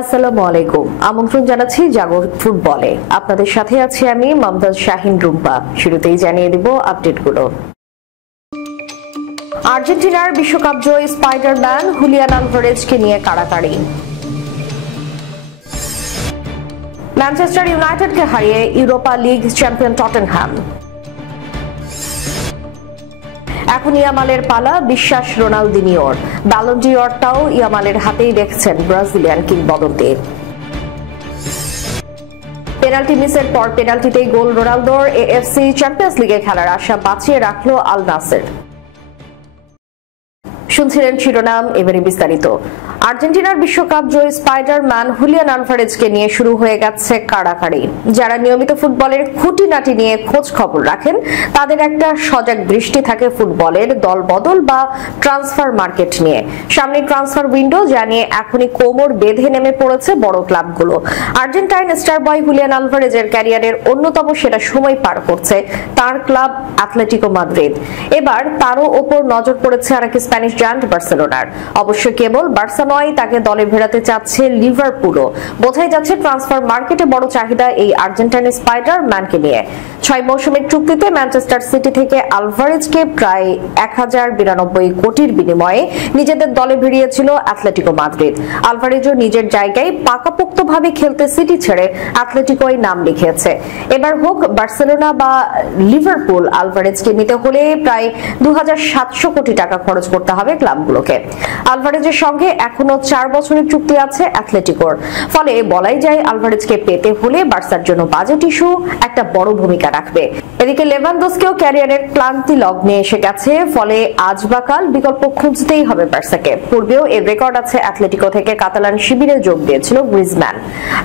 আসসালামু আলাইকুম। আমন্ত্রণ জানাচ্ছি জাগর ফুটবলে। আপনাদের সাথে আছি আমি মমতাজ শাহিন রুম্পা। শুরুতেই জানিয়ে দিব আপডেটগুলো। আর্জেন্টিনার বিশ্বকাপ জয়ী স্পাইডারম্যান হুলিয়ান আলভারেজকে নিয়ে কাড়াকাড়ি। ম্যানচেস্টার ইউনাইটেডকে হারিয়ে ইউরোপা লিগ চ্যাম্পিয়ন টটেনহ্যাম। এখন ইয়ামালের পালা, বিশ্বাস রোনালদিনিওর। ব্যালন ডি'অরটাও ইয়ামালের হাতেই দেখছেন ব্রাজিলিয়ান কিংবদন্তি। পেনাল্টি মিসের পর পেনাল্টিতেই গোল রোনালদোর। এএফসি চ্যাম্পিয়ন্স লিগে খেলার আশা বাঁচিয়ে রাখল আল নাসের। শুনছিলেন শিরোনাম, এবারে বিস্তারিত। আর্জেন্টিনার বিশ্বকাপ জয়ী স্পাইডারম্যান হুলিয়ান আলভারেজকে নিয়ে শুরু হয়ে গেছে কাড়াকাড়ি। যারা নিয়মিত ফুটবলের খুঁটিনাটি নিয়ে খোঁজ খবর রাখেন তাদের একটা সজাগ দৃষ্টি থাকে ফুটবলের দল বদল বা ট্রান্সফার মার্কেট নিয়ে। সামনে ট্রান্সফার উইন্ডো, যা নিয়ে এখনই কোমর বেঁধে নেমে পড়েছে বড় ক্লাবগুলো। আর্জেন্টাইন স্টার বয় হুলিয়ান আলভারেজের ক্যারিয়ারের অন্যতম সেরা সময় পার করছে তার ক্লাব অ্যাথলেটিকো মাদ্রিদ। এবার তারও ওপর নজর পড়েছে আর এক স্প্যানিশ জায়ান্ট বার্সেলোনার। অবশ্য কেবল বার্সা নয়, তাকে দলে ভেড়াতে চাচ্ছে লিভারপুলও। বোঝাই যাচ্ছে ট্রান্সফার মার্কেটে বড় চাহিদা এই আর্জেন্টাইন স্পাইডারম্যানকে নিয়ে। 6 মৌসুমের চুক্তিতে ম্যানচেস্টার সিটি থেকে আলভারেজকে প্রায় 1092 কোটির বিনিময়ে নিজেদের দলে ভিড়িয়েছিল অ্যাথলেটিকো মাদ্রিদ। আলভারেজও নিজের জায়গায় পাকাপোক্তভাবে খেলতে সিটি ছেড়ে অ্যাথলেটিকোয় নাম লিখিয়েছে। এবার হোক বার্সেলোনা বা লিভারপুল, আলভারেজকে নিতে হলে প্রায় 2700 কোটি টাকা খরচ করতে হবে ক্লাবগুলোকে। আলভারেজের সঙ্গে এখনো 4 বছরের চুক্তি আছে অ্যাথলেটিকোর। ফলে বলাই যায় আলভারেজকে পেতে হলে বার্সার জন্য বাজেট ইস্যু একটা বড় ভূমিকা রাখবে। এদিকে লেভানডস্কিও ক্যারিয়ারের ক্লান্তি লগ্নে এসে গেছে। ফলে আজ বা কাল বিকল্প খুঁজতেই হবে বার্সাকে। পূর্বেও এর রেকর্ড আছে, অ্যাথলেটিকো থেকে কাতালান শিবিরে যোগ দিয়েছিল গ্রিজম্যান।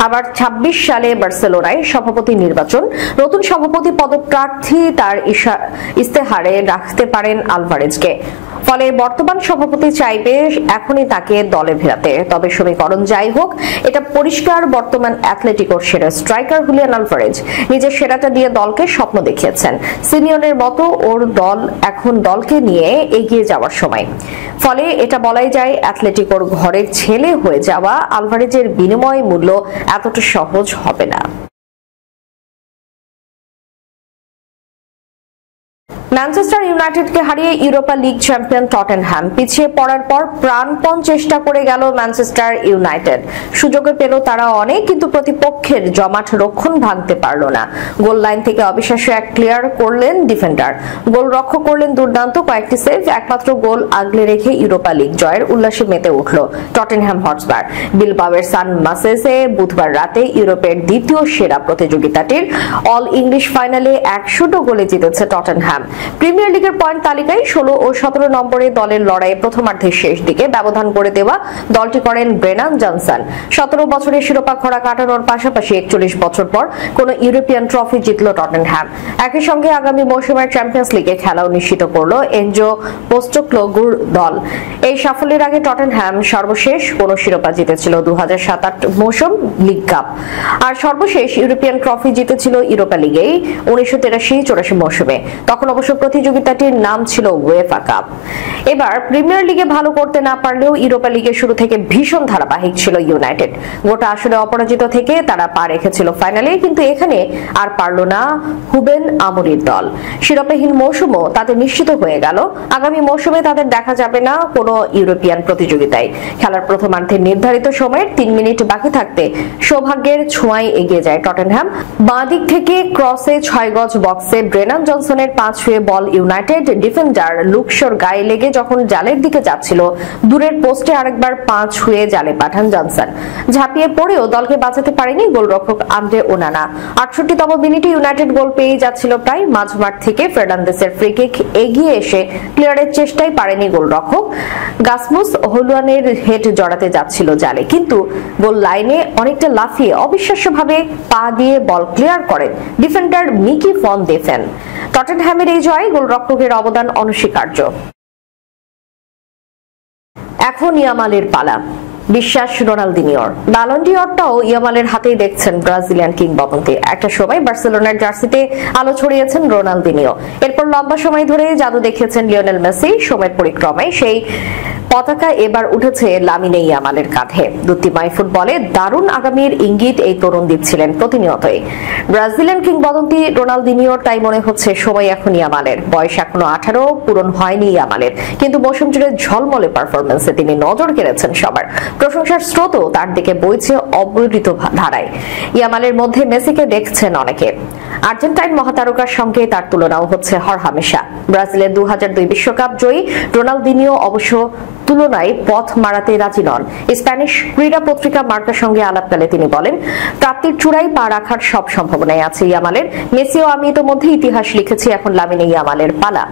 আবার 26 সালে বার্সেলোনায় সভাপতি নির্বাচন, নতুন সভাপতি পদপ্রার্থী তার ইস্তেহারে রাখতে পারেন আলভারেজকে। ফলে বর্তমান সভাপতি চাইবে এখনই তাকে দলে ভেড়াতে। তবে সমীকরণ যাই হোক, এটা পরিষ্কার বর্তমান অ্যাথলেটিকোর সেরা স্ট্রাইকার হুলিয়ান আলভারেজ নিজের সেরাটা দিয়ে দলকে স্বপ্ন দেখিয়েছেন। সিমিওনের মতো ওর দল এখন দলকে নিয়ে এগিয়ে যাওয়ার সময়। ফলে এটা বলাই যায় অ্যাথলেটিকোর ঘরের ছেলে হয়ে যাওয়া আলভারেজের বিনিময় মূল্য এতটা সহজ হবে না। ম্যানচেস্টার ইউনাইটেডকে হারিয়ে ইউরোপা লিগ চ্যাম্পিয়ন টটেনহ্যাম। পিছিয়ে পড়ার পর প্রাণপণ চেষ্টা করে গেল ম্যানচেস্টার ইউনাইটেড। সুযোগে পেল তারা অনেক, কিন্তু প্রতিপক্ষের জমাট রক্ষণ ভাঙতে পারল না। গোল লাইন থেকে অবিশ্বাস্য এক ক্লিয়ার করলেন ডিফেন্ডার। গোল রক্ষা করলেন দুর্দান্ত কয়েকটি সেভ। একমাত্র গোল আগলে রেখে ইউরোপা লিগ জয়ের উল্লাসে মেতে উঠল টটেনহ্যাম হটস্পার। বিলবাওয়ের সান মাসেসে বুধবার রাতে ইউরোপের দ্বিতীয় সেরা প্রতিযোগিতাটির অল ইংলিশ ফাইনালে 100 গোলে জিতেছে টটেনহ্যাম। প্রিমিয়ার লিগের পয়েন্ট তালিকায় 16 ও 17 নম্বরে দলের লড়াইয়ে প্রথমার্ধের শেষ দিকে ব্যবধান করে দেওয়া দলটি করেন ব্রেনান জনসন। 17 বছরের শিরোপা খরা কাটানোর পাশাপাশি 41 বছর পর কোন ইউরোপিয়ান ট্রফি জিতল টটেনহ্যাম। একই সঙ্গে আগামী মৌসুমের চ্যাম্পিয়ন্স লিগে খেলাও নিশ্চিত করল এনজো পোস্টেকোগ্লুর দল। এই সাফল্যের আগে টটেনহ্যাম সর্বশেষ কোন শিরোপা জিতেছিল 2007-8 মৌসুম লিগ কাপ, আর সর্বশেষ ইউরোপিয়ান ট্রফি জিতেছিল ইউরোপা লিগেই 1983-84 মৌসুমে। তখন অবশ্য প্রতিযোগিতাটির নাম ছিল উয়েফা কাপ। এবার প্রিমিয়ার লিগে ভালো করতে না পারলেও ইউরোপা লিগের শুরু থেকে ভীষণ ধারাবাহিক ছিল ইউনাইটেড। গোটা আসলে অপরাজিত থেকে তারা পা রেখেছিল ফাইনালে, কিন্তু এখানে আর পারল না হুবেন আমরির দল। শিরোপাহীন মৌসুমও তাদের নিশ্চিত হয়ে গেল। আগামী মৌসুমে তাদের দেখা যাবে না কোনো ইউরোপিয়ান প্রতিযোগিতায়। খেলার প্রথমার্ধের নির্ধারিত সময়ের 3 মিনিট বাকি থাকতে সৌভাগ্যের ছোঁয়ায় এগিয়ে যায় টটেনহ্যাম। বাঁ দিক থেকে ক্রসে 6 গজ বক্সে ব্রেনান জনসনের 5 ছুঁয়ে বল ইউনাইটেড ডিফেন্ডার লুকশোর গায়ে লেগে যখন জালের দিকে যাচ্ছিল, দূরের পোস্টে আরেকবার 5 ছুঁয়ে জালে পাঠান জনসন। ঝাঁপিয়ে পড়েও দলকে বাঁচাতে পারেনি গোলরক্ষক আন্দ্রে ওনানা। 68তম মিনিটে ইউনাইটেড গোল পেয়ে যাচ্ছিল প্রায় মাঝমাঠ থেকে। ফার্নান্দেসের ফ্রি কিক এগিয়ে এসে ক্লিয়ারের চেষ্টায় পারেনি গোলরক্ষক। গাসমুস হোলুয়ানের হেড জড়াতে যাচ্ছিল জালে, কিন্তু গোল লাইনে অনেকটা লাফিয়ে অবিশ্বাস্যভাবে পা দিয়ে বল ক্লিয়ার করেন ডিফেন্ডার মিকি ফন দেফেন। টটেনহ্যামের এই জয় গোলরক্ষকের অবদান অনস্বীকার্য। এখন ইয়ামালের পালা, বিশ্বাস রোনালদিনিওর। ব্যালন ডি'অরটাও ইয়ামালের হাতেই দেখছেন ব্রাজিলিয়ান কিংবদন্তি। একটা সময় বার্সেলোনার জার্সিতে আলো ছড়িয়েছেন রোনালদিনিও। এরপর লম্বা সময় ধরে জাদু দেখিয়েছেন লিওনেল মেসি। সময়ের পরিক্রমায় সেই পতাকা এবার উঠেছে লামিনে ইয়ামালের কাঁধে। দ্যুতিময় ফুটবলে দারুণ আগামীর ইঙ্গিত এই তরুণ দিচ্ছিলেন প্রতিনিয়তই। ব্রাজিলিয়ান কিংবদন্তি রোনালদিনিওর তাই মনে হচ্ছে সময় এখন ইয়ামালের। বয়স এখনো 18 পূরণ হয়নি ইয়ামালের, কিন্তু মৌসুম জুড়ে ঝলমলে পারফরমেন্সে তিনি নজর কেড়েছেন সবার। প্রশংসার স্রোতও তার দিকে বইছে অবিরত ধারায়। ইয়ামালের মধ্যে মেসিকে দেখছেন অনেকে। আর্জেন্টাইন মহাতারকার সঙ্গে তার তুলনাও হচ্ছে হরহামেশা। ব্রাজিলের 2002 বিশ্বকাপ জয়ী রোনালদিনিও অবশ্য তুলনায় পথ মারাতে রাজি নন। স্প্যানিশ ক্রীড়া পত্রিকা মার্কার সঙ্গে আলাপকালে তিনি বলেন, প্রাপ্তির চূড়ায় পা রাখার সব সম্ভাবনাই আছে ইয়ামালের। মেসি ও আমি ইতোমধ্যে ইতিহাস লিখেছি, এখন লামিনে ইয়ামালের পালা।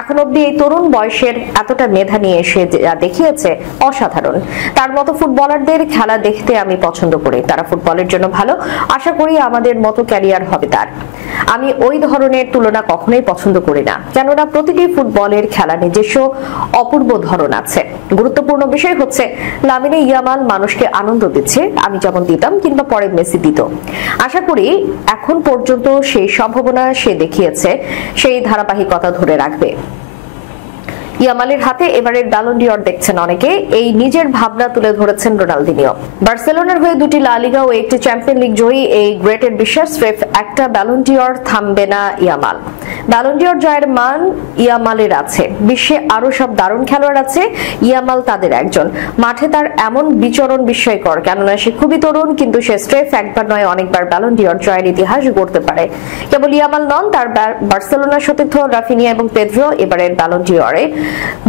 এখন অব্দি এই তরুণ বয়সের এতটা মেধা নিয়ে এসে যা দেখিয়েছে অসাধারণ। তার মতো ফুটবলারদের খেলা দেখতে আমি পছন্দ করি। তারা ফুটবলের জন্য ভালো। আশা করি আমাদের মতো ক্যারিয়ার হবে তার। আমি ওই ধরনের তুলনা কখনোই পছন্দ করি না, কেননা প্রতিটি ফুটবলের খেলা নিজস্ব অপূর্ব ধরন আছে। গুরুত্বপূর্ণ বিষয় হচ্ছে লামিনে ইয়ামাল মানুষকে আনন্দ দিচ্ছে, আমি যেমন দিতাম কিংবা পরে মেসি দিত। আশা করি এখন পর্যন্ত সেই সম্ভাবনা সে দেখিয়েছে, সেই ধারাবাহিকতা ধরে রাখবে। ইয়ামালের হাতে এবারের ব্যালন ডি'অর দেখছেন অনেকে। এই নিজের ভাবনা তুলে ধরেছেন রোনালদিনিও। বার্সেলোনার হয়ে 2টি লা লিগা ও 1টি চ্যাম্পিয়ন লিগ জয়ী এই গ্রেটের বিশ্বাস, স্রেফ একটা ব্যালন ডি'অর থামবে না ইয়ামাল। ব্যালন ডি'অর জয়ের মান ইয়ামালের আছে। বিশ্বে আরো সব দারুণ খেলোয়াড় আছে, ইয়ামাল তাদের একজন। মাঠে তার এমন বিচরণ বিস্ময়কর, কেননা সে খুবই তরুণ, কিন্তু সে স্রেফ একবার নয় অনেকবার ব্যালন ডি'অর জয়ের ইতিহাস গড়তে পারে। কেবল ইয়ামাল নন, তার বার্সেলোনার সতীর্থ রাফিনিয়া এবং পেদ্রো এবারের ব্যালন ডি'অরে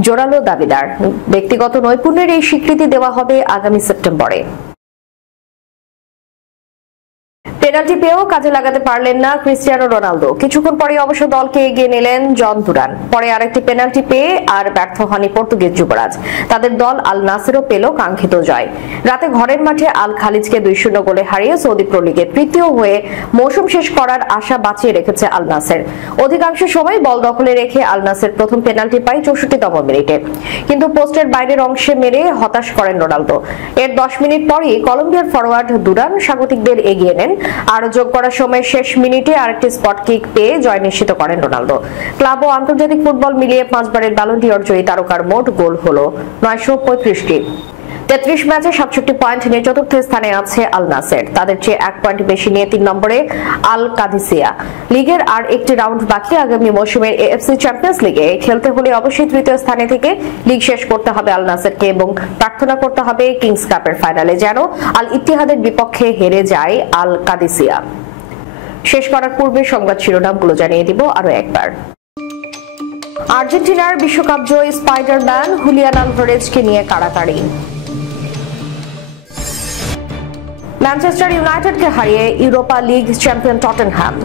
জোরালো দাবিদার। ব্যক্তিগত নৈপুণ্যের এই স্বীকৃতি দেওয়া হবে আগামী সেপ্টেম্বরে। পেনাল্টি পেয়েও কাজে লাগাতে পারলেন না ক্রিস্টিয়ানো রোনালদো। কিছুক্ষণ পরে অবশ্য দলকে এগিয়ে নিলেন জন দুরান। পরে আরেকটি পেনাল্টি পেয়ে আর ব্যর্থ হয়নি পর্তুগিজ যুবরাজ। তাদের দল আল নাসেরও পেল কাঙ্ক্ষিত জয়। রাতে ঘরের মাঠে আল খালিজকে 2-0 গোলে হারিয়ে সৌদি প্রো লিগে তৃতীয় হয়ে মৌসুম শেষ করার আশা বাঁচিয়ে রেখেছে আল নাসের। অধিকাংশ সময় বল দখলে রেখে আল নাসের প্রথম পেনাল্টি পায় 64তম মিনিটে, কিন্তু পোস্টের বাইরের অংশে মেরে হতাশ করেন রোনালদো। এর 10 মিনিট পরই কলম্বিয়ার ফরওয়ার্ড দুরান স্বাগতিকদের এগিয়ে নেন। আর যোগ করার সময় শেষ মিনিটে আরেকটি স্পট কিক পেয়ে জয় নিশ্চিত করেন রোনালদো। ক্লাব ও আন্তর্জাতিক ফুটবল মিলিয়ে 5 বারের ব্যালন ডি'অর জয়ী তারকার মোট গোল হলো 935টি। 33 ম্যাচে 67 পয়েন্ট নিয়ে চতুর্থ স্থানে আছে আল নাসের। তাদের চেয়ে 1 পয়েন্ট বেশি নিয়ে 3 নম্বরে আল কাদিসিয়া। লিগের আর একটি রাউন্ড বাকি। আগামী মৌসুমের এএফসি চ্যাম্পিয়ন্স লিগে খেলতে হলে অবশ্যই তৃতীয় স্থানে থেকে লিগ শেষ করতে হবে আল নাসেরকে, এবং প্রার্থনা করতে হবে কিংস কাপের ফাইনালে যেন আল ইত্তিহাদের বিপক্ষে হেরে যায় আল কাদিসিয়া। শেষ করার পূর্বে সংবাদ শিরোনামগুলো জানিয়ে দিব আরো একবার। আর্জেন্টিনার বিশ্বকাপ জয়ী স্পাইডারম্যান হুলিয়ান আলভারেজকে নিয়ে কাড়াকাড়ি। ম্যানচেস্টার ইউনাইটেডকে হারিয়ে ইউরোপা লিগ চ্যাম্পিয়ন টটেনহ্যাম।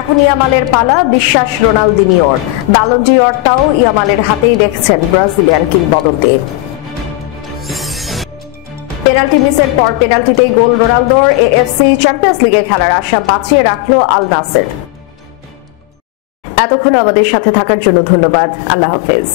এখন ইয়ামালের পালা, বিশ্বাস রোনালদিনিওর। ব্যালন ডি'অরটাও ইয়ামালের হাতেই দেখছেন ব্রাজিলিয়ান কিংবদন্তি। পেনাল্টি মিসের পর পেনাল্টিতেই গোল রোনালদোর। এএফসি চ্যাম্পিয়ন্স লিগে খেলার আশা বাঁচিয়ে রাখলো আল নাসের। এতক্ষণ আমাদের সাথে থাকার জন্য ধন্যবাদ। আল্লাহ হাফেজ।